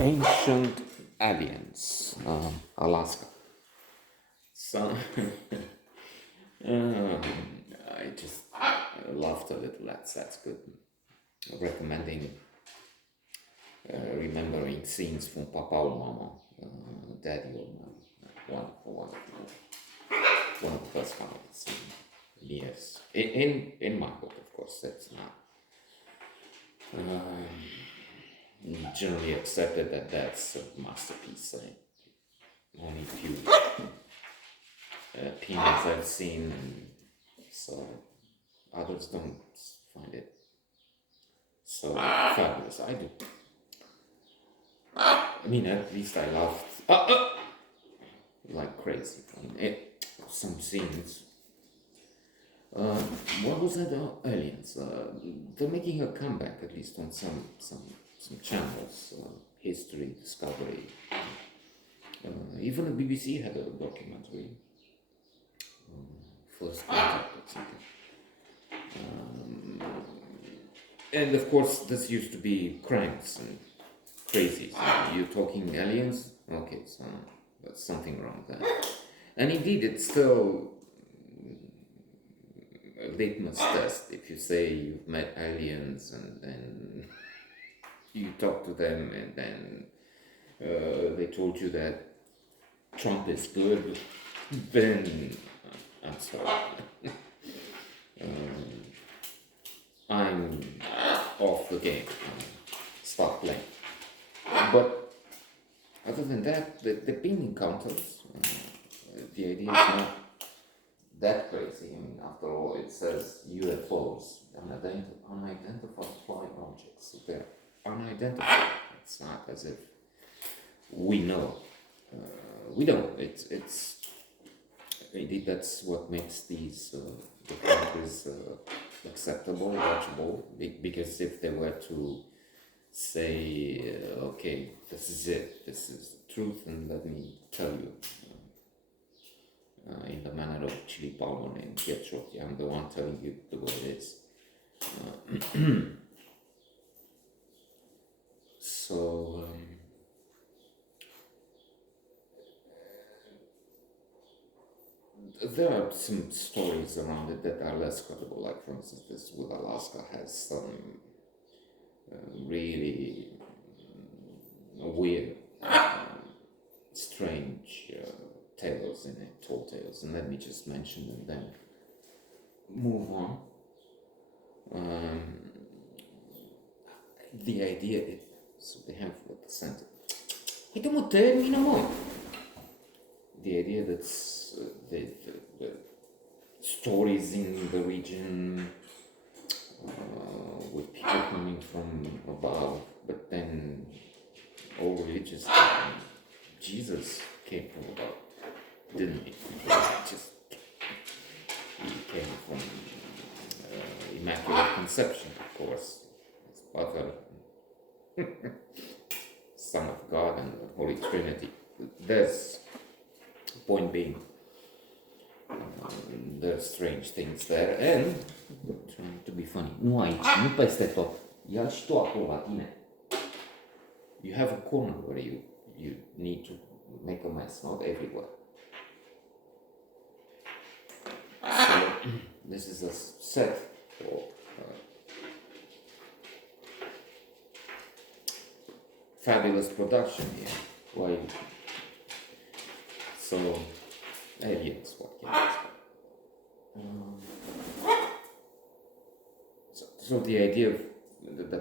Ancient aliens, Alaska. So um, I just laughed a little. That's good. Recommending, remembering scenes from Papa or Mama, Daddy or Mom. One of the best comedies. Yes, in my book, of course, that's not generally accepted that that's a masterpiece. Only few opinions I've seen, and so others don't find it so fabulous. I do. I mean, at least I laughed like crazy. Some scenes. Uh, what was that? Aliens. They're making a comeback, at least on some channels. History, Discovery. Even the BBC had a documentary, First Contact or something. And of course, this used to be cranks and crazies. You're talking aliens? Okay, so there's something wrong there. And indeed, it's still a litmus test. If you say you've met aliens and then you talk to them and then they told you that Trump is good, then I'm sorry. I'm off the game. Stop playing. But other than that, the been encounters. The idea is not that crazy. I mean, after all, it says UFOs, unidentified flying objects. So they're unidentified. It's not as if we know. We don't. It's indeed that's what makes these documentaries acceptable, watchable. Because if they were to say, okay, this is it, this is the truth, and let me tell you, in the manner of Chili Palmer and Get Shorty, I'm the one telling you the way it is. So there are some stories around it that are less credible. Like, for instance, this with Alaska has some really weird, strange tales in it, tall tales. And let me just mention them, then move on. The idea is, so they have what the center. The idea that the stories in the region with people coming from above, but then all religious, Jesus came from above, didn't he? He came from Immaculate Conception, of course, his Father, Son of God, and the Holy Trinity. There's point being, there's strange things there, and trying to be funny. Nu aici, nu peste tot. Ia și tu acolo la tine. You have a corner where you need to make a mess, not everywhere. So this is a set for fabulous production here. Why? So aliens, what can I say? So the idea of that the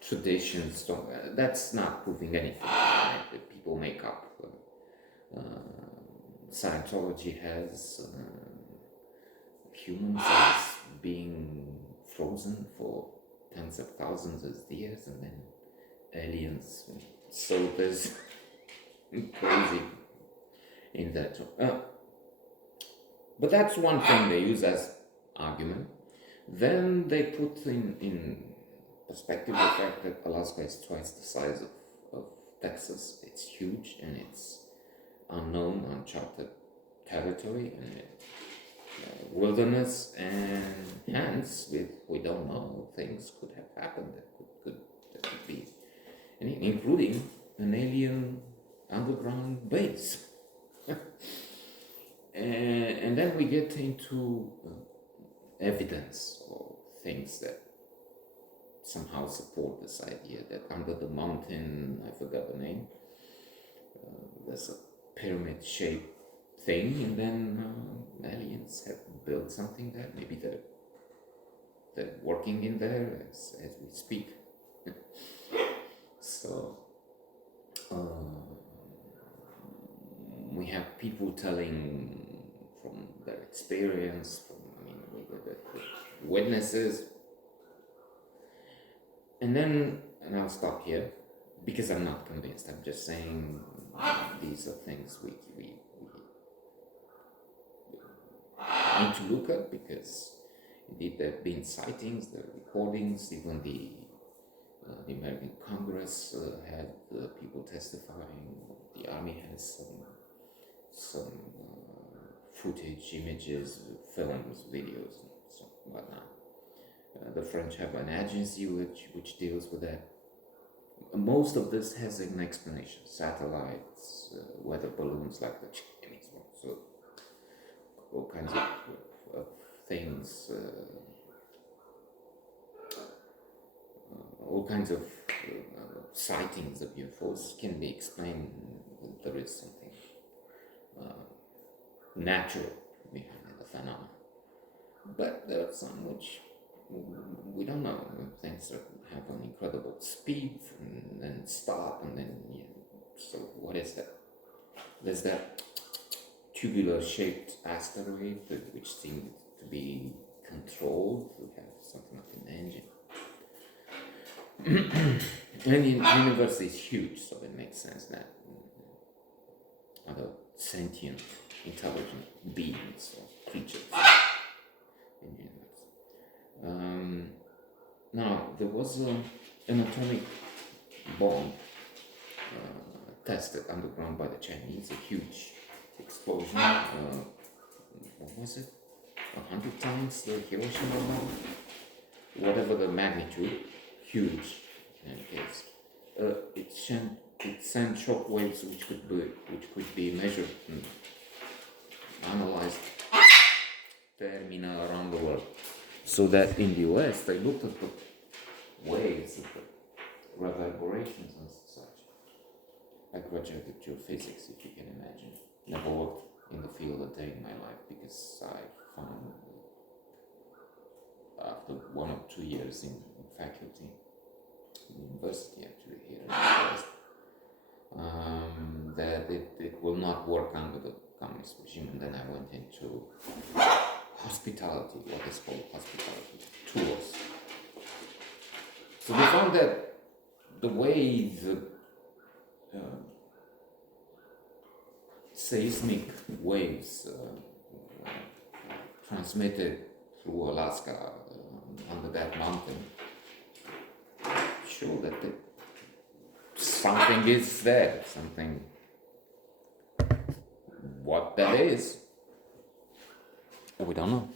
traditions don't, that's not proving anything, right? That people make up. Scientology has humans as being frozen for tens of thousands of years, and then aliens. So there's crazy in that. But that's one thing they use as argument. Then they put in perspective the fact that Alaska is twice the size of Texas. It's huge and it's unknown, uncharted territory and wilderness, and hence we don't know, things could have happened that could be including an alien underground base. And then we get into evidence or things that somehow support this idea that under the mountain, I forgot the name, there's a pyramid shaped thing, and then aliens have built something there. Maybe they're working in there as we speak. So we have people telling from their experience, from the witnesses, and I'll stop here because I'm not convinced. I'm just saying these are things we need to look at, because indeed there have been sightings, there are recordings, even the American Congress had people testifying. The army has some footage, images, films, videos, and so whatnot. The French have an agency which deals with that. Most of this has an explanation: satellites, weather balloons like the Chinese one, so all kinds of things. All kinds of sightings of UFOs can be explained. There is something natural behind the phenomenon, but there are some which we don't know. Things that have an incredible speed and then stop, and then so what is that? There's that tubular shaped asteroid which seemed to be controlled, to have something like an engine. And the universe is huge, so it makes sense that other sentient, intelligent beings or creatures in the universe. Now, there was an atomic bomb tested underground by the Chinese, a huge explosion. What was it? 100 times the Hiroshima bomb? Whatever the magnitude, huge in any case. It sent shock waves which could be measured and analyzed termina around the world. So that in the US they looked at the waves, at the reverberations and such. I graduated geophysics, if you can imagine. Never worked in the field a day in my life because I found, after 1 or 2 years in faculty, university actually here in the West, that it will not work under the communist regime. And then I went into hospitality, what is called hospitality, tours. So they found that the way the seismic waves transmitted through Alaska under that mountain show that something is there, something. What that is, we don't know.